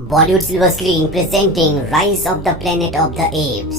Bollywood silver screen presenting rise of the planet of the apps.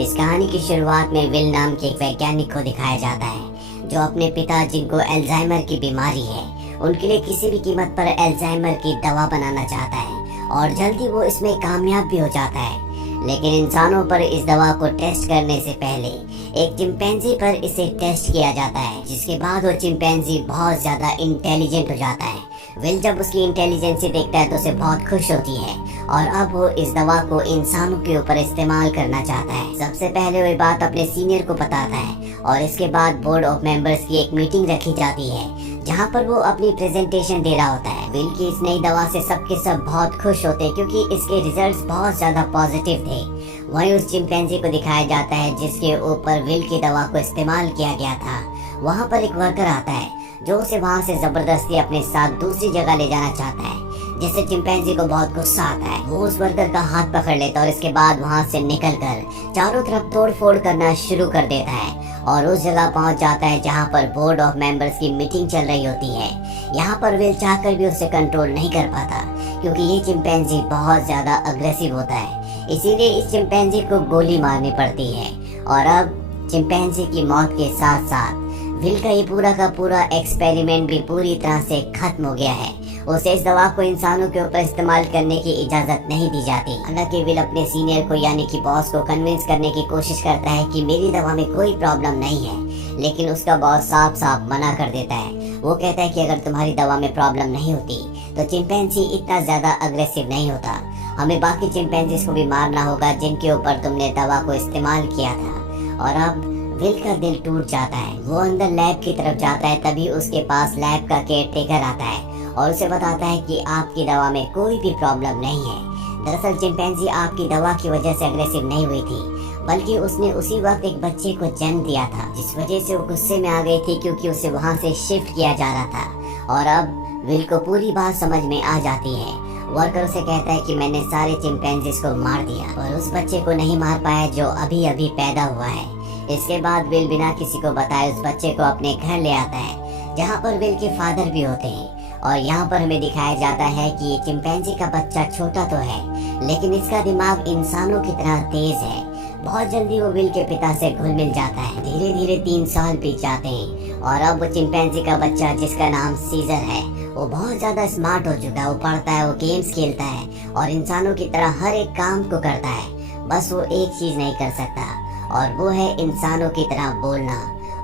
इस कहानी की शुरुआत में विल नाम के एक वैज्ञानिक को दिखाया जाता है जो अपने पिता जिनको अल्जाइमर की बीमारी है उनके लिए किसी भी कीमत पर अल्जाइमर की दवा बनाना चाहता है और जल्दी वो इसमें कामयाब भी हो जाता है। लेकिन इंसानों पर इस दवा को टेस्ट करने से पहले एक चिंपैंजी पर इसे टेस्ट किया जाता है, जिसके बाद वो चिंपैंजी बहुत ज्यादा इंटेलिजेंट हो जाता है। विल जब उसकी इंटेलिजेंसी देखता है तो उसे बहुत खुश होती है और अब वो इस दवा को इंसानों के ऊपर इस्तेमाल करना चाहता है। सबसे पहले वो बात अपने सीनियर को बताता है और इसके बाद बोर्ड ऑफ मेंबर्स की एक मीटिंग रखी जाती है जहाँ पर वो अपनी प्रेजेंटेशन दे रहा होता है। विल की इस नई दवा से सबके सब बहुत खुश होते हैं क्योंकि इसके रिजल्ट्स बहुत ज्यादा पॉजिटिव थे। वहीं उस चिंपैंजी को दिखाया जाता है जिसके ऊपर विल की दवा को इस्तेमाल किया गया था। वहाँ पर एक वर्कर आता है जो उसे वहाँ से जबरदस्ती अपने साथ दूसरी जगह ले जाना चाहता है, जिससे चिंपैंजी को बहुत गुस्सा आता है। वो उस वर्कर का हाथ पकड़ लेता है और इसके बाद वहाँ से निकलकर चारों तरफ तोड़ फोड़ करना शुरू कर देता है और उस जगह पहुँच जाता है जहाँ पर बोर्ड ऑफ मेंबर्स की मीटिंग चल रही होती है। यहाँ पर विल चाहकर भी उसे कंट्रोल नहीं कर पाता क्योंकि ये चिंपैंजी बहुत ज्यादा अग्रेसिव होता है, इसीलिए इस चिंपैंजी को गोली मारनी पड़ती है। और अब चिंपैंजी की मौत के साथ साथ विल का ये पूरा का पूरा एक्सपेरिमेंट भी पूरी तरह से खत्म हो गया है। उसे इस दवा को इंसानों के ऊपर इस्तेमाल करने की इजाजत नहीं दी जाती। हालांकि विल अपने सीनियर को यानी कि बॉस को कन्विंस करने की कोशिश करता है कि मेरी दवा में कोई प्रॉब्लम नहीं है, लेकिन उसका बॉस साफ साफ मना कर देता है। वो कहता है कि अगर तुम्हारी दवा में प्रॉब्लम नहीं होती तो चिंपैंजी इतना ज्यादा अग्रेसिव नहीं होता। हमें बाकी चिंपैंजीज को भी मारना होगा जिनके ऊपर तुमने दवा को इस्तेमाल किया था। और अब विल का दिल टूट जाता है। वो अंदर लैब की तरफ जाता है, तभी उसके पास लैब का केयरटेकर आता है और उसे बताता है कि आपकी दवा में कोई भी प्रॉब्लम नहीं है। दरअसल चिंपैंजी आपकी दवा की वजह से अग्रेसिव नहीं हुई थी, बल्कि उसने उसी वक्त एक बच्चे को जन्म दिया था, जिस वजह से वो गुस्से में आ गई थी क्योंकि उसे वहाँ से शिफ्ट किया जा रहा था। और अब विल को पूरी बात समझ में आ जाती है। वर्कर उसे कहता है कि मैंने सारे चिंपैंजीज को मार दिया और उस बच्चे को नहीं मार पाया जो अभी अभी पैदा हुआ है। इसके बाद विल बिना किसी को बताए उस बच्चे को अपने घर ले आता है जहाँ पर विल के फादर भी होते हैं। और यहाँ पर हमें दिखाया जाता है कि ये चिंपैंजी का बच्चा छोटा तो है लेकिन इसका दिमाग इंसानों की तरह तेज है। बहुत जल्दी वो विल के पिता से घुल मिल जाता है। धीरे धीरे 3 साल बीत जाते हैं और अब वो चिंपैंजी का बच्चा जिसका नाम सीजर है वो बहुत ज्यादा स्मार्ट हो चुका है। वो पढ़ता है, वो गेम्स खेलता है और इंसानों की तरह हर एक काम को करता है। बस वो एक चीज नहीं कर सकता और वो है इंसानों की तरह बोलना।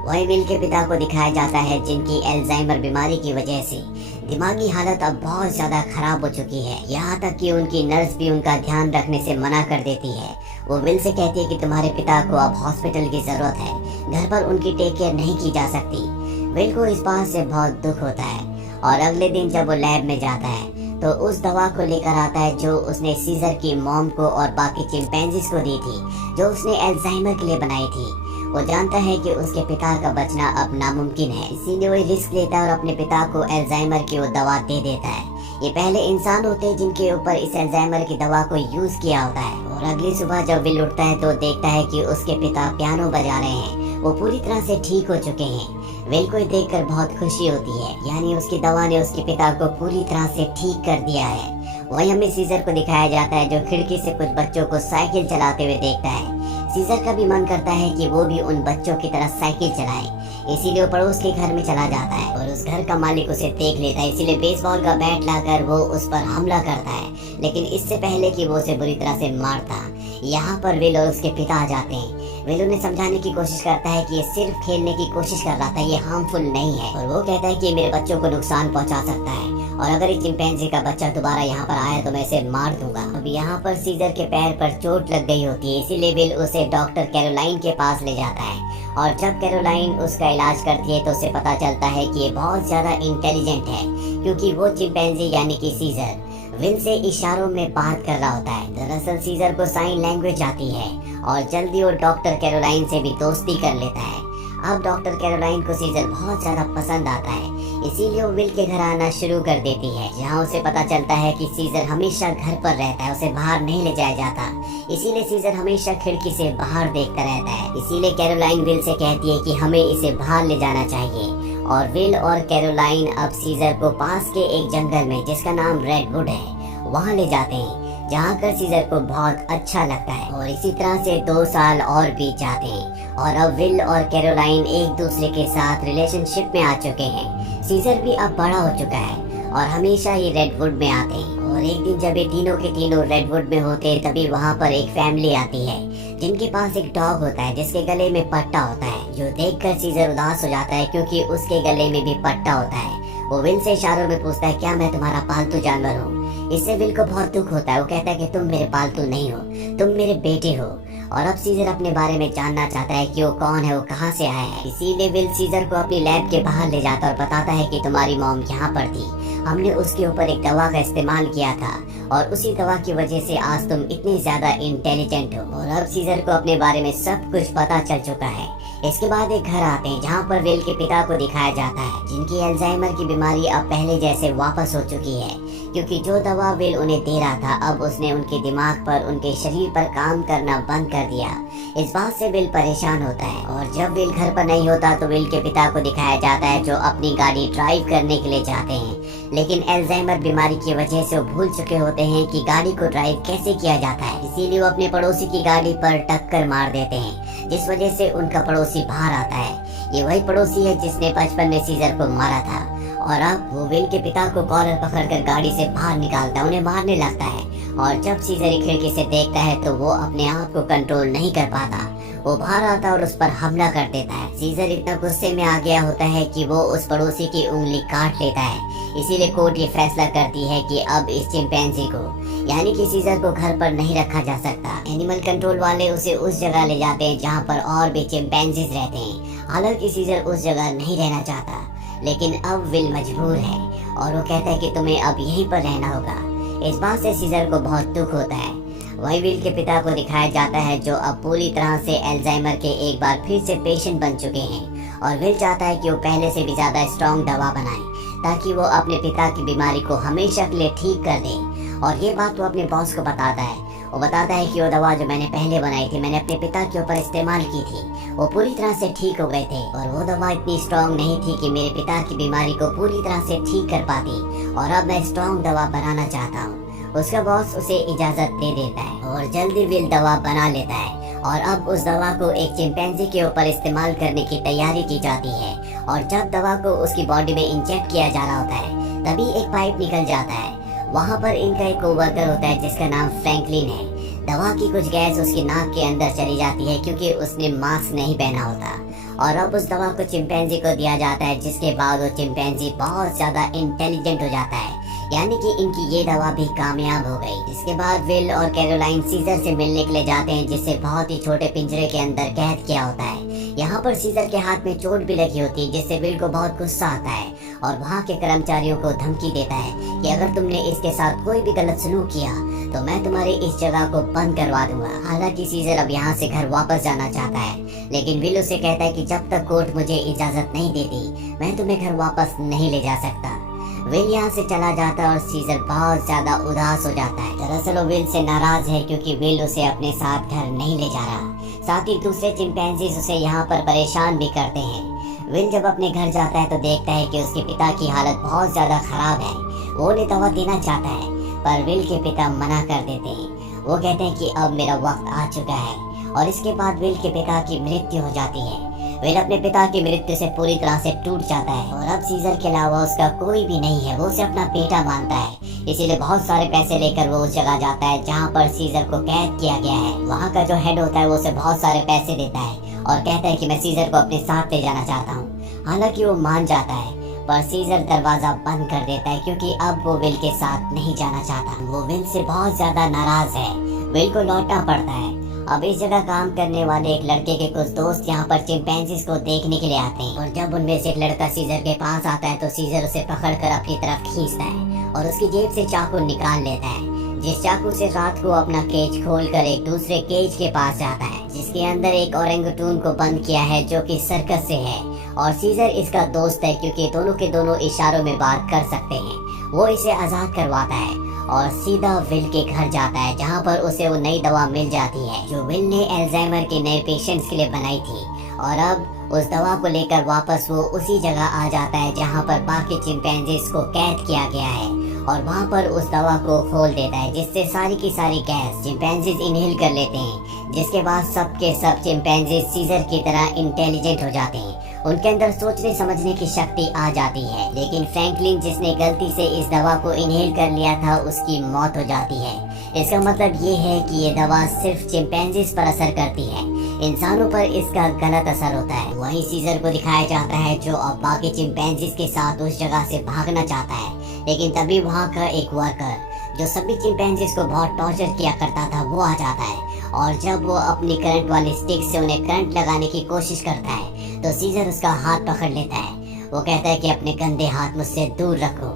वही विल के पिता को दिखाया जाता है जिनकी अल्जाइमर बीमारी की वजह से दिमागी हालत अब बहुत ज्यादा खराब हो चुकी है। यहाँ तक कि उनकी नर्स भी उनका ध्यान रखने से मना कर देती है। वो विल से कहती है कि तुम्हारे पिता को अब हॉस्पिटल की जरूरत है, घर पर उनकी टेक केयर नहीं की जा सकती। विल को इस बात से बहुत दुख होता है और अगले दिन जब वो लैब में जाता है तो उस दवा को लेकर आता है जो उसने सीजर की मॉम को और बाकी चिंपैंजीज को दी थी, जो उसने अल्जाइमर के लिए बनाई थी। वो जानता है कि उसके पिता का बचना अब नामुमकिन है, इसीलिए वो रिस्क लेता है और अपने पिता को अल्जाइमर की वो दवा दे देता है। ये पहले इंसान होते हैं जिनके ऊपर इस अल्जाइमर की दवा को यूज किया होता है। और अगली सुबह जब विल उठता है तो देखता है कि उसके पिता पियानो बजा रहे हैं, वो पूरी तरह से ठीक हो चुके हैं। विल को देखकर बहुत खुशी होती है, यानी उसकी दवा ने उसके पिता को पूरी तरह से ठीक कर दिया है। वही हमें सीजर को दिखाया जाता है जो खिड़की से कुछ बच्चों को साइकिल चलाते हुए देखता है। सीजर का भी मन करता है कि वो भी उन बच्चों की तरह साइकिल चलाए, इसीलिए वो पड़ोस के घर में चला जाता है और उस घर का मालिक उसे देख लेता है, इसीलिए बेसबॉल का बैट लाकर वो उस पर हमला करता है। लेकिन इससे पहले कि वो उसे बुरी तरह से मारता, यहाँ पर विल और उसके पिता आ जाते हैं। विल उन्हें समझाने की कोशिश करता है कि ये सिर्फ खेलने की कोशिश कर रहा था, ये हार्मफुल नहीं है। और वो कहता है कि मेरे बच्चों को नुकसान पहुंचा सकता है और अगर इस चिंपैंजी का बच्चा दोबारा यहाँ पर आया तो मैं इसे मार दूंगा। अब यहाँ पर सीजर के पैर पर चोट लग गई होती है, इसीलिए विल उसे डॉक्टर कैरोलाइन के पास ले जाता है। और जब कैरोलाइन उसका इलाज करती है तो उसे पता चलता है कि ये बहुत ज्यादा इंटेलिजेंट है क्योंकि वो चिंपैंजी यानी कि सीजर विल से इशारों में बात कर रहा होता है। दरअसल सीजर को साइन लैंग्वेज आती है और जल्दी वो डॉक्टर कैरोलाइन से भी दोस्ती कर लेता है। अब डॉक्टर कैरोलाइन को सीजर बहुत ज्यादा पसंद आता है, इसीलिए वो विल के घर आना शुरू कर देती है, जहाँ उसे पता चलता है कि सीजर हमेशा घर पर रहता है, उसे बाहर नहीं ले जाया जाता। इसीलिए सीजर हमेशा खिड़की से बाहर देखता रहता है। इसीलिए कैरोलाइन विल से कहती है कि हमें इसे बाहर ले जाना चाहिए। और विल और कैरोलाइन अब सीजर को पास के एक जंगल में जिसका नाम रेडवुड है वहाँ ले जाते हैं, जहाँ कर सीजर को बहुत अच्छा लगता है। और इसी तरह से 2 साल और बीत जाते हैं और अब विल और कैरोलाइन एक दूसरे के साथ रिलेशनशिप में आ चुके हैं। सीजर भी अब बड़ा हो चुका है और हमेशा ही रेडवुड में आते हैं। और एक दिन जब ये तीनों के तीनों रेडवुड में होते हैं, तभी वहाँ पर एक फैमिली आती है जिनके पास एक डॉग होता है जिसके गले में पट्टा होता है, जो देखकर सीजर उदास हो जाता है क्योंकि उसके गले में भी पट्टा होता है। वो विल से इशारों में पूछता है, क्या मैं तुम्हारा पालतू जानवर हूँ? इससे विल को बहुत दुख होता है। वो कहता है कि तुम मेरे पालतू नहीं हो, तुम मेरे बेटे हो। और अब सीजर अपने बारे में जानना चाहता है कि वो कौन है, वो कहाँ से आया है। इसीलिए विल सीजर को अपनी लैब के बाहर ले जाता और बताता है कि तुम्हारी मॉम यहाँ पर थी, हमने उसके ऊपर एक दवा का इस्तेमाल किया था और उसी दवा की वजह से आज तुम इतने ज्यादा इंटेलिजेंट हो। और अब सीजर को अपने बारे में सब कुछ पता चल चुका है। इसके बाद एक घर आते हैं जहाँ पर विल के पिता को दिखाया जाता है, जिनकी अल्जाइमर की बीमारी अब पहले जैसे वापस हो चुकी है, क्योंकि जो दवा विल उन्हें दे रहा था अब उसने उनके दिमाग पर, उनके शरीर पर काम करना बंद कर दिया। इस बात से विल परेशान होता है और जब विल घर पर नहीं होता तो विल के पिता को दिखाया जाता है जो अपनी गाड़ी ड्राइव करने के लिए जाते हैं, लेकिन अल्जाइमर बीमारी की वजह से वो भूल चुके होते हैं कि गाड़ी को ड्राइव कैसे किया जाता है। इसीलिए वो अपने पड़ोसी की गाड़ी पर टक्कर मार देते हैं, जिस वजह से उनका पड़ोसी बाहर आता है। ये वही पड़ोसी है जिसने बचपन में सीजर को मारा था। और अब वो विल के पिता को कॉलर पकड़कर गाड़ी से बाहर निकालता है, उन्हें मारने लगता है। और जब सीजर खिड़की से देखता है तो वो अपने आप को कंट्रोल नहीं कर पाता, वो बाहर आता है और उस पर हमला कर देता है। सीजर इतना गुस्से में आ गया होता है कि वो उस पड़ोसी की उंगली काट लेता है। इसीलिए कोर्ट ये फैसला करती है कि अब इस चिंपैंजी को, यानी कि सीजर को घर पर नहीं रखा जा सकता। एनिमल कंट्रोल वाले उसे उस जगह ले जाते हैं जहाँ पर और भी चिंपैंजीज रहते हैं। हालांकि सीजर उस जगह नहीं रहना चाहता, लेकिन अब विल मजबूर है और वो कहता है कि तुम्हें अब यहीं पर रहना होगा। इस बात से सीजर को बहुत दुख होता है। वही विल के पिता को दिखाया जाता है जो अब पूरी तरह से अल्जाइमर के एक बार फिर से पेशेंट बन चुके हैं। और विल चाहता है कि वो पहले से भी ज्यादा स्ट्रॉन्ग दवा बनाए ताकि वो अपने पिता की बीमारी को हमेशा के लिए ठीक कर दे। और ये बात वो अपने बॉस को बताता है। वो बताता है कि वो दवा जो मैंने पहले बनाई थी, मैंने अपने पिता के ऊपर इस्तेमाल की थी, वो पूरी तरह से ठीक हो गए थे। और वो दवा इतनी स्ट्रॉन्ग नहीं थी कि मेरे पिता की बीमारी को पूरी तरह से ठीक कर पाती। और अब मैं स्ट्रॉन्ग दवा बनाना चाहता हूँ। उसका बॉस उसे इजाजत दे देता है और जल्दी विल दवा बना लेता है। और अब उस दवा को एक चिंपैंजी के ऊपर इस्तेमाल करने की तैयारी की जाती है। और जब दवा को उसकी बॉडी में इंजेक्ट किया जा रहा होता है, तभी एक पाइप निकल जाता है। वहाँ पर इनका एक कोवर्कर होता है जिसका नाम फ्रैंकलिन है। दवा की कुछ गैस उसकी नाक के अंदर चली जाती है क्योंकि उसने मास्क नहीं पहना होता। और अब उस दवा को चिंपैंजी को दिया जाता है, जिसके बाद वो चिंपैंजी बहुत ज्यादा इंटेलिजेंट हो जाता है, यानी कि इनकी ये दवा भी कामयाब हो गई। इसके बाद विल और कैरोलाइन सीजर से मिलने के लिए जाते हैं, जिसे बहुत ही छोटे पिंजरे के अंदर कैद किया होता है। यहाँ पर सीजर के हाथ में चोट भी लगी होती है, जिससे विल को बहुत गुस्सा आता है और वहाँ के कर्मचारियों को धमकी देता है कि अगर तुमने इसके साथ कोई भी गलत सलूक किया तो मैं तुम्हारी इस जगह को बंद करवा दूंगा। हालांकि सीजर अब यहाँ से घर वापस जाना चाहता है, लेकिन विल उसे कहता है कि जब तक कोर्ट मुझे इजाजत नहीं देती मैं तुम्हें घर वापस नहीं ले जा सकता। विल यहाँ से चला जाता है और सीजर बहुत ज्यादा उदास हो जाता है। दरअसल वो विल से नाराज है क्योंकि विल उसे अपने साथ घर नहीं ले जा रहा। साथ ही दूसरे चिंपैंजीज उसे यहाँ पर परेशान भी करते हैं। विल जब अपने घर जाता है तो देखता है कि उसके पिता की हालत बहुत ज्यादा खराब है। वो उन्हें दवा देना चाहता है, पर विल के पिता मना कर देते हैं। वो कहते हैं कि अब मेरा वक्त आ चुका है। और इसके बाद विल के पिता की मृत्यु हो जाती है। विल अपने पिता की मृत्यु से पूरी तरह से टूट जाता है और अब सीजर के अलावा उसका कोई भी नहीं है। वो उसे अपना बेटा मानता है, इसीलिए बहुत सारे पैसे लेकर वो उस जगह जाता है जहाँ पर सीजर को कैद किया गया है। वहाँ का जो हेड होता है वो उसे बहुत सारे पैसे देता है और कहता है कि मैं सीजर को अपने साथ ले जाना चाहता हूँ। हालांकि वो मान जाता है, पर सीजर दरवाजा बंद कर देता है क्योंकि अब वो विल के साथ नहीं जाना चाहता। वो विल से बहुत ज्यादा नाराज है। विल को लौटना पड़ता है। अब इस जगह काम करने वाले एक लड़के के कुछ दोस्त यहाँ पर चिंपैंजीज को देखने के लिए आते हैं। और जब उनमें से एक लड़का सीजर के पास आता है तो सीजर उसे पकड़कर अपनी तरफ खींचता है और उसकी जेब से चाकू निकाल लेता है, जिस चाकू से रात को अपना केज खोलकर एक दूसरे केज के पास जाता है, जिसके अंदर एक ओरेंगुटून को बंद किया है जो कि सर्कस से है। और सीजर इसका दोस्त है क्योंकि दोनों के दोनों इशारों में बात कर सकते हैं। वो इसे आजाद करवाता है और सीधा विल के घर जाता है, जहाँ पर उसे वो नई दवा मिल जाती है जो विल ने अल्जाइमर के नए पेशेंट्स के लिए बनाई थी। और अब उस दवा को लेकर वापस वो उसी जगह आ जाता है जहाँ पर बाकी चिंपैंजीज को कैद किया गया है। और वहाँ पर उस दवा को खोल देता है, जिससे सारी की सारी गैस चिंपैंजीज इनहेल कर लेते हैं, जिसके बाद सब के सब चिंपैंजीज सीजर की तरह इंटेलिजेंट हो जाते हैं। उनके अंदर सोचने समझने की शक्ति आ जाती है। लेकिन फ्रैंकलिन, जिसने गलती से इस दवा को इनहेल कर लिया था, उसकी मौत हो जाती है। इसका मतलब ये है कि ये दवा सिर्फ चिंपैंजीज पर असर करती है, इंसानों पर इसका गलत असर होता है। वहीं सीजर को दिखाया जाता है जो अब बाकी चिंपैंजीज के साथ उस जगह से भागना चाहता है, लेकिन तभी वहाँ का एक वर्कर जो सभी चिंपैंजीज को बहुत टॉर्चर किया करता था वो आ जाता है, और जब वो अपनी करंट वाली स्टिक से उन्हें करंट लगाने की कोशिश करता है तो सीजर उसका हाथ पकड़ लेता है। वो कहता है कि अपने गंदे हाथ मुझसे दूर रखो,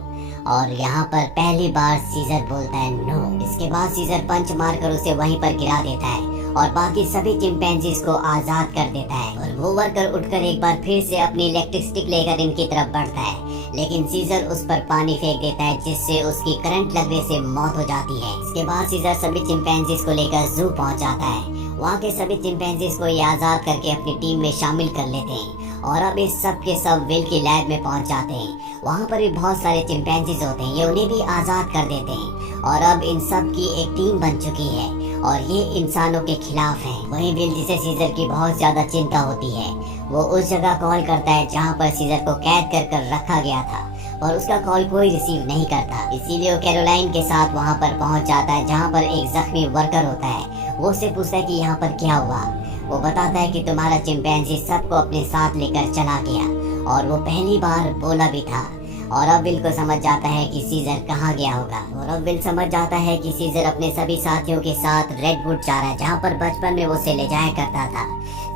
और यहाँ पर पहली बार सीजर बोलता है नो। इसके बाद सीजर पंच मारकर उसे वहीं पर गिरा देता है और बाकी सभी चिंपैंजीज को आजाद कर देता है। और वो वर्कर उठकर एक बार फिर से अपनी इलेक्ट्रिक स्टिक लेकर इनकी तरफ बढ़ता है, लेकिन सीजर उस पर पानी फेंक देता है, जिससे उसकी करंट लगने से मौत हो जाती है। इसके बाद सीजर सभी चिंपैंजीज को लेकर जू पहुंच जाता है। वहाँ के सभी चिंपैंजीज को ये आजाद करके अपनी टीम में शामिल कर लेते हैं, और अब इस सब के सब विल की लैब में पहुंच जाते हैं। वहाँ पर भी बहुत सारे चिंपैंजीज होते हैं, ये उन्हें भी आजाद कर देते हैं, और अब इन सब की एक टीम बन चुकी है और ये इंसानों के खिलाफ है। वहीं विल, जिसे सीजर की बहुत ज्यादा चिंता होती है, वो उस जगह कॉल करता है जहाँ पर सीजर को कैद कर रखा गया था, और उसका कॉल कोई रिसीव नहीं करता। इसीलिए वो कैरोलाइन के साथ वहाँ पर पहुँच जाता है, जहाँ पर एक जख्मी वर्कर होता है। वो उससे पूछता है कि यहाँ पर क्या हुआ। वो बताता है कि तुम्हारा चिंपैंजी सबको अपने साथ लेकर चला गया, और वो पहली बार बोला भी था। और अब विल को समझ जाता है कि सीजर कहाँ गया होगा, और अब विल समझ जाता है कि सीजर अपने सभी साथियों के साथ रेडवुड जा रहा है, जहाँ पर बचपन में वो उसे ले जाया करता था।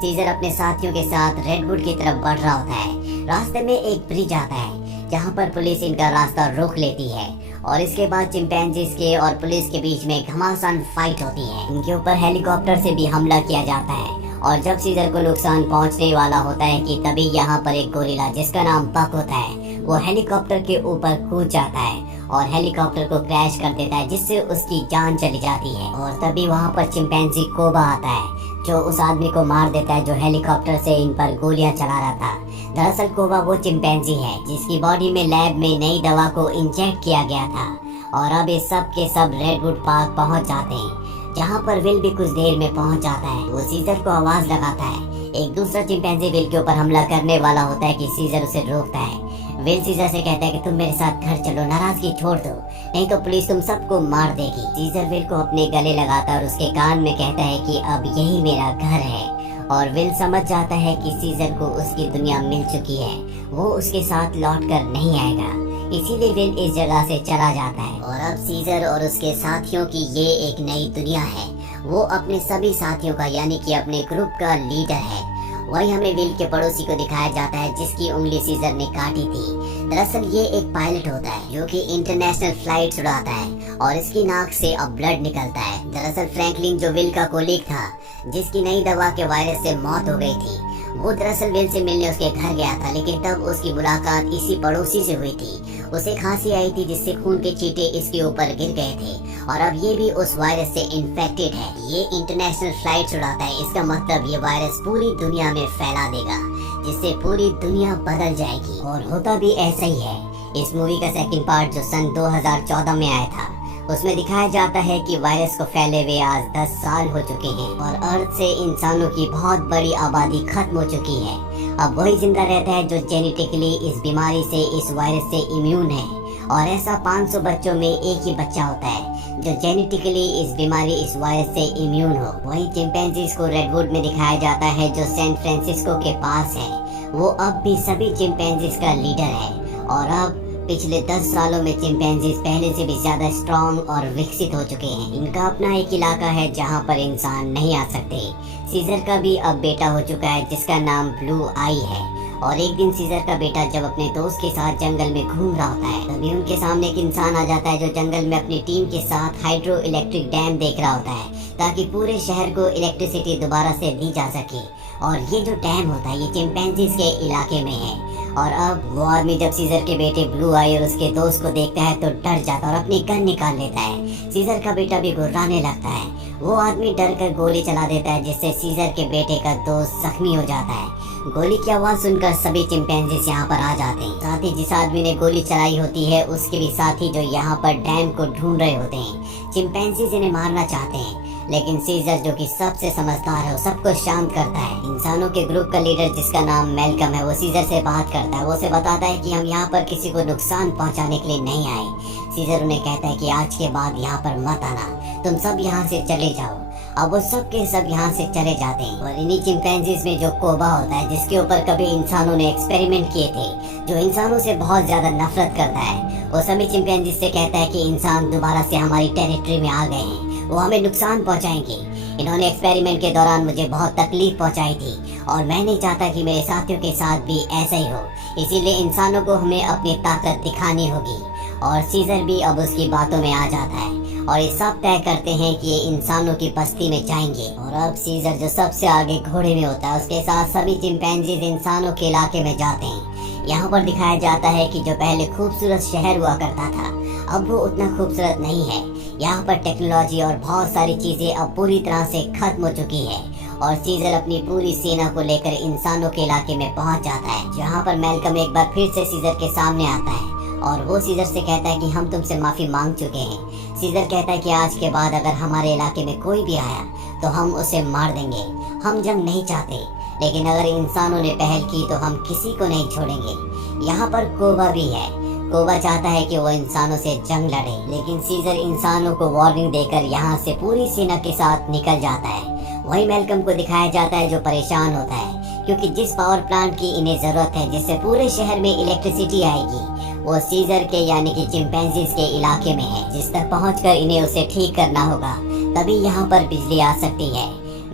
सीजर अपने साथियों के साथ रेडवुड की तरफ बढ़ रहा होता है। रास्ते में एक ब्रिज आता है, जहाँ पर पुलिस इनका रास्ता रोक लेती है, और इसके बाद चिंपैंजीज के और पुलिस के बीच में घमासान फाइट होती है। इनके ऊपर हेलीकॉप्टर से भी हमला किया जाता है, और जब सीजर को नुकसान पहुंचने वाला होता है कि तभी यहाँ पर एक गोरिल्ला जिसका नाम बक होता है, वो हेलीकॉप्टर के ऊपर कूद जाता है और हेलीकॉप्टर को क्रैश कर देता है, जिससे उसकी जान चली जाती है। और तभी वहाँ पर चिंपैंजी कोबा आता है, जो उस आदमी को मार देता है जो हेलीकॉप्टर से इन पर गोलियां चला रहा था। दरअसल कोबा वो चिंपैंजी है जिसकी बॉडी में लैब में नई दवा को इंजेक्ट किया गया था। और अब इस सब के सब रेडवुड पार्क पहुंच जाते हैं, जहां पर विल भी कुछ देर में पहुंच जाता है। वो सीजर को आवाज लगाता है। एक दूसरा चिंपैंजी विल के ऊपर हमला करने वाला होता है कि सीजर उसे रोकता है। विल सीजर से कहता है कि तुम मेरे साथ घर चलो, नाराजगी छोड़ दो, नहीं तो पुलिस तुम सबको मार देगी। सीजर विल को अपने गले लगाता है और उसके कान में कहता है कि अब यही मेरा घर है। और विल समझ जाता है कि सीजर को उसकी दुनिया मिल चुकी है, वो उसके साथ लौट कर नहीं आएगा। इसीलिए विल इस जगह से चला जाता है। और अब सीजर और उसके साथियों की ये एक नई दुनिया है। वो अपने सभी साथियों का यानी कि अपने ग्रुप का लीडर है। वही हमें विल के पड़ोसी को दिखाया जाता है जिसकी उंगली सीजर ने काटी थी। दरअसल ये एक पायलट होता है जो कि इंटरनेशनल फ्लाइट्स उड़ाता है और इसकी नाक से अब ब्लड निकलता है। दरअसल फ्रैंकलिन जो विल का कोलीग था, जिसकी नई दवा के वायरस से मौत हो गई थी, वो दरअसल विल से मिलने उसके घर गया था, लेकिन तब उसकी मुलाकात इसी पड़ोसी से हुई थी। उसे खांसी आई थी जिससे खून के छींटे इसके ऊपर गिर गए थे और अब ये भी उस वायरस से इन्फेक्टेड है। ये इंटरनेशनल फ्लाइट्स उड़ाता है, इसका मतलब ये वायरस पूरी दुनिया में फैला देगा, जिससे पूरी दुनिया बदल जाएगी। और होता भी ऐसा ही है। इस मूवी का सेकंड पार्ट जो सन 2014 में आया था, उसमें दिखाया जाता है कि वायरस को फैले हुए आज 10 साल हो चुके हैं और अर्थ से इंसानों की बहुत बड़ी आबादी खत्म हो चुकी है। अब वही जिंदा रहता है जो जेनेटिकली इस बीमारी से, इस वायरस से इम्यून है। और ऐसा 500 बच्चों में एक ही बच्चा होता है जो जेनेटिकली इस बीमारी, इस वायरस से इम्यून हो। वही चिंपैंजीज को रेडवुड में दिखाया जाता है जो सैन फ्रांसिस्को के पास है। वो अब भी सभी चिंपैंजीज का लीडर है। और अब पिछले 10 सालों में चिंपैंजीज पहले से भी ज्यादा स्ट्रॉन्ग और विकसित हो चुके हैं। इनका अपना एक इलाका है जहाँ पर इंसान नहीं आ सकते। सीजर का भी अब बेटा हो चुका है जिसका नाम ब्लू आई है। और एक दिन सीजर का बेटा जब अपने दोस्त के साथ जंगल में घूम रहा होता है, तभी उनके सामने एक इंसान आ जाता है जो जंगल में अपनी टीम के साथ हाइड्रो इलेक्ट्रिक डैम देख रहा होता है ताकि पूरे शहर को इलेक्ट्रिसिटी दोबारा से दी जा सके। और ये जो डैम होता है ये चिंपैंजीज के इलाके में है। और अब वो आदमी जब सीजर के बेटे ब्लू आई और उसके दोस्त को देखता है तो डर जाता है और अपनी गन निकाल लेता है। सीजर का बेटा भी घुर्राने लगता है। वो आदमी डर कर गोली चला देता है जिससे सीजर के बेटे का दोस्त जख्मी हो जाता है। गोली की आवाज सुनकर सभी चिंपैंजीज यहाँ पर आ जाते हैं। साथ ही जिस आदमी ने गोली चलाई होती है उसके भी साथी जो यहाँ पर डैम को ढूंढ रहे होते हैं। चिंपैंजीज इन्हें मारना चाहते हैं, लेकिन सीजर जो कि सबसे समझदार है वो सबको शांत करता है। इंसानों के ग्रुप का लीडर जिसका नाम मेलकम है वो सीजर से बात करता है। वो उसे बताता है कि हम यहाँ पर किसी को नुकसान पहुँचाने के लिए नहीं आए। सीजर उन्हें कहता है कि आज के बाद यहाँ पर मत आना, तुम सब यहाँ से चले जाओ। अब वो सब के सब यहाँ से चले जाते हैं। और इन्हीं चिंपैंजीज में जो कोबा होता है जिसके ऊपर कभी इंसानों ने एक्सपेरिमेंट किए थे, जो इंसानों से बहुत ज्यादा नफरत करता है, वो सभी चिंपैंजीज से कहता है कि इंसान दोबारा से हमारी टेरिटरी में आ गए हैं, वो हमें नुकसान पहुँचाएंगे। इन्होंने एक्सपेरिमेंट के दौरान मुझे बहुत तकलीफ पहुँचाई थी और मैं नहीं चाहता कि मेरे साथियों के साथ भी ऐसा ही हो। इसीलिए इंसानों को हमें अपनी ताकत दिखानी होगी। और सीजर भी अब उसकी बातों में आ जाता है और ये सब तय करते हैं कि ये इंसानों की बस्ती में जाएंगे। और अब सीजर जो सबसे आगे घोड़े में होता है उसके साथ सभी चिंपैंजीज इंसानों के इलाके में जाते हैं। यहाँ पर दिखाया जाता है कि जो पहले खूबसूरत शहर हुआ करता था अब वो उतना खूबसूरत नहीं है। यहाँ पर टेक्नोलॉजी और बहुत सारी चीजें अब पूरी तरह से खत्म हो चुकी है। और सीजर अपनी पूरी सेना को लेकर इंसानों के इलाके में पहुँच जाता है, जहाँ पर मेलकम एक बार फिर से सीजर के सामने आता है और वो सीजर से कहता है कि हम तुमसे माफी मांग चुके हैं। सीजर कहता है कि आज के बाद अगर हमारे इलाके में कोई भी आया तो हम उसे मार देंगे। हम जंग नहीं चाहते, लेकिन अगर इंसानों ने पहल की तो हम किसी को नहीं छोड़ेंगे। यहाँ पर कोबा भी है। कोबा चाहता है कि वो इंसानों से जंग लड़े, लेकिन सीजर इंसानों को वार्निंग देकर यहाँ से पूरी सेना के साथ निकल जाता है। वही मेलकम को दिखाया जाता है जो परेशान होता है, क्योंकि जिस पावर प्लांट की इन्हें जरूरत है जिससे पूरे शहर में इलेक्ट्रिसिटी आएगी वो सीजर के यानी कि चिंपैंजीज के इलाके में है, जिस तक पहुंचकर इन्हें उसे ठीक करना होगा, तभी यहाँ पर बिजली आ सकती है।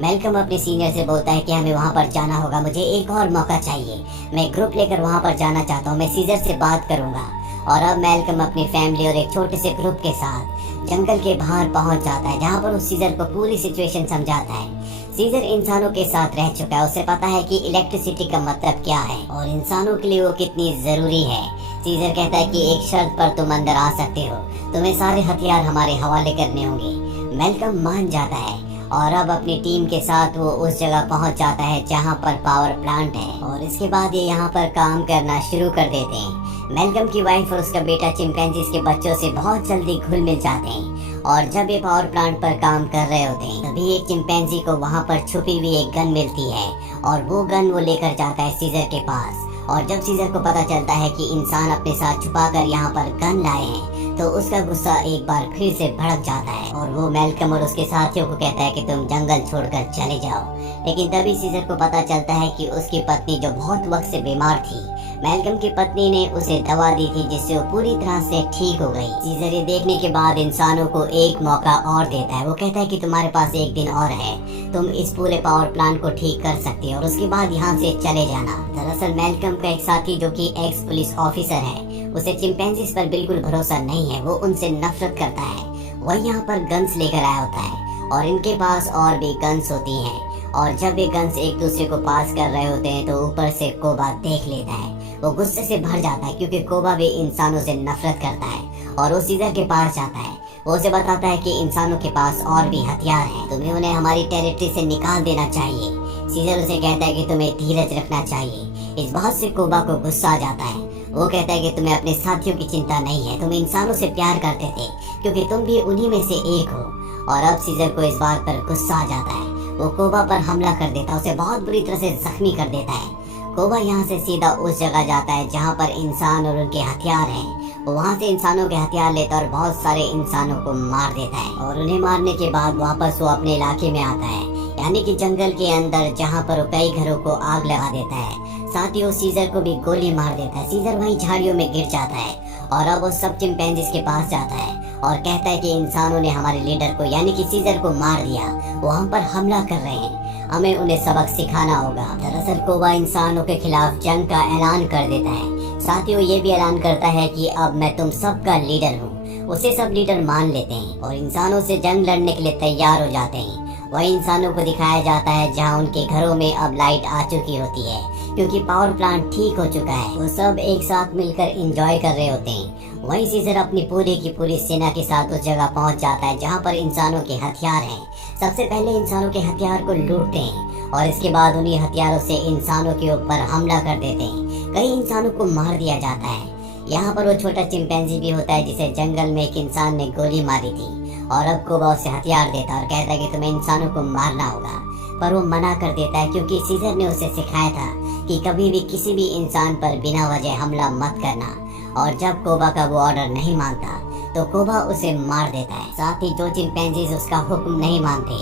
मेलकम अपने सीनियर से बोलता है कि हमें वहाँ पर जाना होगा, मुझे एक और मौका चाहिए, मैं ग्रुप लेकर वहाँ पर जाना चाहता हूँ, मैं सीजर से बात करूँगा। और अब मेलकम अपनी फैमिली और एक छोटे से ग्रुप के साथ जंगल के बाहर पहुंच जाता है, जहाँ पर उस सीजर को पूरी सिचुएशन समझाता है। सीजर इंसानों के साथ रह चुका है, उसे पता है कि इलेक्ट्रिसिटी का मतलब क्या है और इंसानों के लिए वो कितनी जरूरी है। सीजर कहता है कि एक शर्त पर तुम अंदर आ सकते हो, तुम्हें सारे हथियार हमारे हवाले करने होंगे। मेलकम मान जाता है और अब अपनी टीम के साथ वो उस जगह पहुंच जाता है जहां पर पावर प्लांट है। और इसके बाद ये यहाँ पर काम करना शुरू कर देते हैं। मेलकम की वाइफ और उसका बेटा चिंपैंजीज के बच्चों से बहुत जल्दी घुल मिल जाते हैं। और जब ये पावर प्लांट पर काम कर रहे होते हैं तभी एक चिंपैंजी को वहाँ पर छुपी हुई एक गन मिलती है और वो गन वो लेकर जाता है सीजर के पास। और जब सीजर को पता चलता है कि इंसान अपने साथ छुपाकर यहाँ पर गन लाए हैं तो उसका गुस्सा एक बार फिर से भड़क जाता है और वो मेलकम और उसके साथियों को कहता है कि तुम जंगल छोड़कर चले जाओ। लेकिन तभी सीजर को पता चलता है कि उसकी पत्नी जो बहुत वक्त से बीमार थी, मेलकम की पत्नी ने उसे दवा दी थी जिससे वो पूरी तरह से ठीक हो गई। सीजर ये देखने के बाद इंसानों को एक मौका और देता है। वो कहता है कि तुम्हारे पास एक दिन और है, तुम इस पूरे पावर प्लांट को ठीक कर सकते हो और उसके बाद यहाँ से चले जाना। दरअसल मेलकम का एक साथी जो कि एक्स पुलिस ऑफिसर है, उसे चिंपैंजीज पर बिल्कुल भरोसा नहीं है, वो उनसे नफरत करता है। वह यहाँ पर गन्स लेकर आया होता है और इनके पास और भी गन्स होती हैं। और जब ये गन्स एक दूसरे को पास कर रहे होते हैं तो ऊपर से कोबा देख लेता है। वो गुस्से से भर जाता है क्योंकि कोबा भी इंसानों से नफरत करता है और वो सीजर के पास जाता है। वो उसे बताता है कि इंसानों के पास और भी हथियार हैं, तुम्हें उन्हें हमारी टेरिटरी से निकाल देना चाहिए। सीजर उसे कहता है कि तुम्हें धीरज रखना चाहिए। इस बात से कोबा को गुस्सा आ जाता है। वो कहता है कि तुम्हें अपने साथियों की चिंता नहीं है, तुम इंसानों से प्यार करते थे क्योंकि तुम भी उन्हीं में से एक हो। और अब सीजर को इस बात पर गुस्सा आ जाता है। वो कोबा पर हमला कर देता है, उसे बहुत बुरी तरह से जख्मी कर देता है। कोबा यहाँ से सीधा उस जगह जाता है जहाँ पर इंसान और उनके हथियार हैं। वो वहाँ से इंसानों के हथियार लेता है और बहुत सारे इंसानों को मार देता है। और उन्हें मारने के बाद वापस वो अपने इलाके में आता है, यानी कि जंगल के अंदर, जहाँ पर वो कई घरों को आग लगा देता है। साथ ही वो सीजर को भी गोली मार देता है। सीजर वहीं झाड़ियों में गिर जाता है और अब वो सब चिंपैंजीज के पास जाता है और कहता है कि इंसानों ने हमारे लीडर को यानी कि सीजर को मार दिया, वो हम पर हमला कर रहे हैं, हमें उन्हें सबक सिखाना होगा। दरअसल कोबा इंसानों के खिलाफ जंग का ऐलान कर देता है। साथ ही वो ये भी ऐलान करता है कि अब मैं तुम सबका लीडर हूँ। उसे सब लीडर मान लेते हैं और इंसानों से जंग लड़ने के लिए तैयार हो जाते हैं। वही इंसानों को दिखाया जाता है जहाँ उनके घरों में अब लाइट आ चुकी होती है क्योंकि पावर प्लांट ठीक हो चुका है। वो सब एक साथ मिलकर एंजॉय कर रहे होते हैं। वहीं सीजर अपनी पूरी की पूरी सेना के साथ उस जगह पहुंच जाता है जहां पर इंसानों के हथियार हैं। सबसे पहले इंसानों के हथियार को लूटते हैं और इसके बाद उन्हीं हथियारों से इंसानों के ऊपर हमला कर देते हैं। कई इंसानों को मार दिया जाता है। यहाँ पर वो छोटा चिंपैंजी भी होता है जिसे जंगल में एक इंसान ने गोली मारी थी, और अब कोबा उसे हथियार देता है और कहता है कि तुम्हें इंसानों को मारना होगा, पर वो मना कर देता है क्योंकि सीजर ने उसे सिखाया था कि कभी भी किसी भी इंसान पर बिना वजह हमला मत करना। और जब कोबा का वो ऑर्डर नहीं मानता तो कोबा उसे मार देता है। साथ ही जो चिंपैंजीज उसका हुक्म नहीं मानते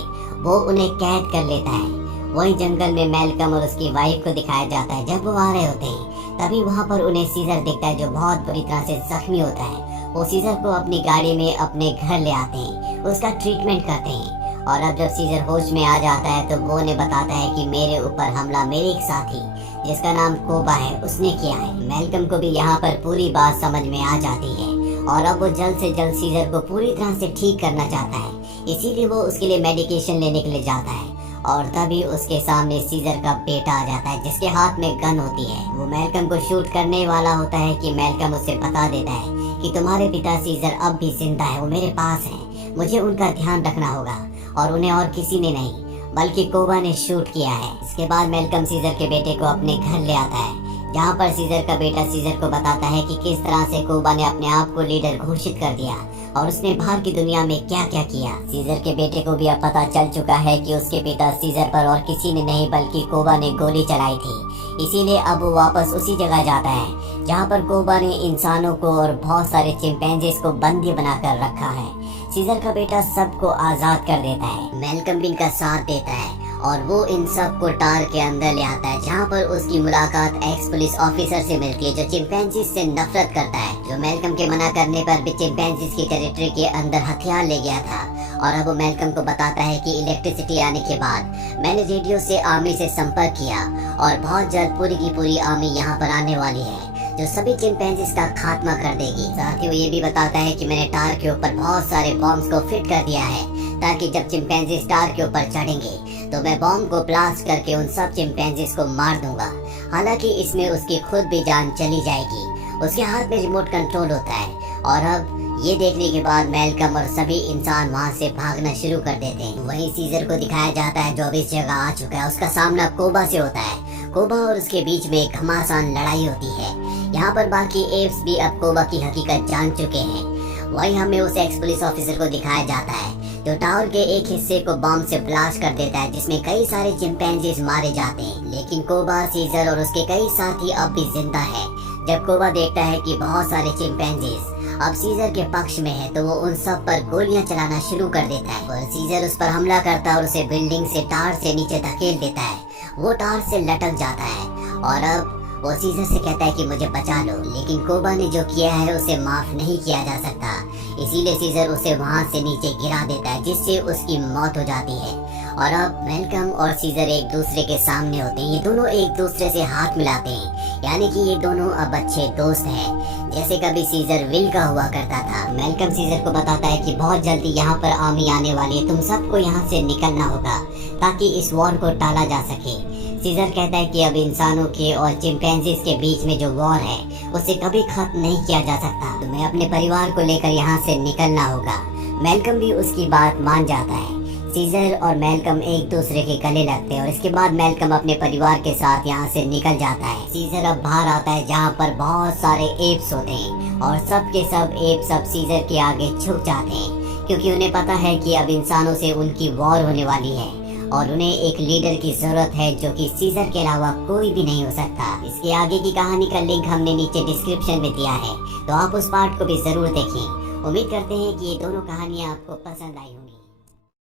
वो उन्हें कैद कर लेता है। वही जंगल में मैल्कम और उसकी वाइफ को दिखाया जाता है। जब वो आ रहे होते हैं तभी वहाँ पर उन्हें सीजर दिखता है जो बहुत बुरी तरह से जख्मी होता है। वो सीजर को अपनी गाड़ी में अपने घर ले आते हैं, उसका ट्रीटमेंट करते हैं। और अब जब सीजर होश में आ जाता है तो वो उन्हें बताता है कि मेरे ऊपर हमला मेरे एक साथी जिसका नाम कोबा है उसने किया है। मैल्कम को भी यहाँ पर पूरी बात समझ में आ जाती है और अब वो जल्द से जल्द सीजर को पूरी तरह से ठीक करना चाहता है, इसीलिए वो उसके लिए मेडिकेशन लेने के लिए जाता है। और तभी उसके सामने सीजर का बेटा आ जाता है जिसके हाथ में गन होती है। वो मैल्कम को शूट करने वाला होता है कि मैल्कम उसे बता देता है कि तुम्हारे पिता सीजर अब भी जिंदा है, वो मेरे पास है, मुझे उनका ध्यान रखना होगा। और उन्हें और किसी ने नहीं बल्कि कोबा ने शूट किया है। इसके बाद मैल्कम सीजर के बेटे को अपने घर ले आता है, जहाँ पर सीजर का बेटा सीजर को बताता है कि किस तरह से कोबा ने अपने आप को लीडर घोषित कर दिया और उसने बाहर की दुनिया में क्या क्या किया। सीजर के बेटे को भी अब पता चल चुका है कि उसके पिता सीजर पर और किसी ने नहीं बल्कि कोबा ने गोली चलाई थी। इसीलिए अब वो वापस उसी जगह जाता है जहाँ पर कोबा ने इंसानों को और बहुत सारे चिंपैंजीज को बंदी बनाकर रखा है। सीजर का बेटा सबको आजाद कर देता है। मैल्कम भी इनका साथ देता है और वो इन सब को टार के अंदर ले आता है, जहाँ पर उसकी मुलाकात एक्स पुलिस ऑफिसर से मिलती है जो चिंपैंजीज से नफरत करता है, जो मैल्कम के मना करने पर भी चिंपैंजीज की टेरिटरी के अंदर हथियार ले गया था। और अब वो मैल्कम को बताता है कि इलेक्ट्रिसिटी आने के बाद मैंने रेडियो से आर्मी से संपर्क किया और बहुत जल्द पूरी की पूरी आर्मी यहाँ पर आने वाली है जो सभी चिंपैंजीज का खात्मा कर देगी। साथ ही वो ये भी बताता है कि मैंने टार के ऊपर बहुत सारे बॉम्ब्स को फिट कर दिया है ताकि जब चिंपैंजीज टार के ऊपर चढ़ेंगे तो मैं बॉम्ब को ब्लास्ट करके उन सब चिंपैंजीज को मार दूंगा। हालांकि इसमें उसकी खुद भी जान चली जाएगी। उसके हाथ में रिमोट कंट्रोल होता है और अब ये देखने के बाद मैल्कम और सभी इंसान वहाँ से भागना शुरू कर देते हैं। वहीं सीजर को दिखाया जाता है जो इस जगह आ चुका है। उसका सामना कोबा से होता है। कोबा और उसके बीच में एक घमासान लड़ाई होती है। यहाँ पर बाकी एप्स भी अब कोबा की हकीकत जान चुके हैं। वहीं हमें उस एक्स पुलिस ऑफिसर को दिखाया जाता है जो टावर के एक हिस्से को बॉम्ब से ब्लास्ट कर देता है जिसमें कई सारे चिंपैंजीज मारे जाते हैं। लेकिन कोबा, सीजर और उसके कई साथी अब भी जिंदा है। जब कोबा देखता है कि बहुत सारे चिंपैंजीज अब सीजर के पक्ष में है तो वो उन सब पर गोलियां चलाना शुरू कर देता है और सीजर उस पर हमला करता है और उसे बिल्डिंग से टार से नीचे धकेल देता है। वो टार से लटक जाता है और अब वो सीजर से कहता है कि मुझे बचा लो, लेकिन कोबा ने जो किया है उसे माफ नहीं किया जा सकता। इसीलिए सीजर उसे वहाँ से नीचे गिरा देता है जिससे उसकी मौत हो जाती है। और अब मैल्कम और सीजर एक दूसरे के सामने होते हैं। ये दोनों एक दूसरे से हाथ मिलाते हैं, यानी कि ये दोनों अब अच्छे दोस्त हैं, जैसे कभी सीजर विल का हुआ करता था। मैल्कम सीजर को बताता है कि बहुत जल्दी यहाँ पर आर्मी आने वाली है, तुम सबको यहाँ से निकलना होगा ताकि इस वॉर को टाला जा सके। सीजर कहता है कि अब इंसानों के और चिंपैंजीज के बीच में जो वॉर है उसे कभी खत्म नहीं किया जा सकता। तुम्हें अपने परिवार को लेकर यहाँ से निकलना होगा। मैल्कम भी उसकी बात मान जाता है। सीजर और मैल्कम एक दूसरे के गले लगते हैं और इसके बाद मैल्कम अपने परिवार के साथ यहाँ से निकल जाता है। सीजर अब बाहर आता है जहाँ पर बहुत सारे एप्स होते हैं और सब के सब एप्स अब सीजर के आगे झुक जाते हैं क्योंकि उन्हें पता है कि अब इंसानों से उनकी वॉर होने वाली है और उन्हें एक लीडर की जरूरत है जो कि सीजर के अलावा कोई भी नहीं हो सकता। इसके आगे की कहानी का लिंक हमने नीचे डिस्क्रिप्शन में दिया है, तो आप उस पार्ट को भी जरूर देखें। उम्मीद करते हैं कि ये दोनों कहानियाँ आपको पसंद आई होंगी।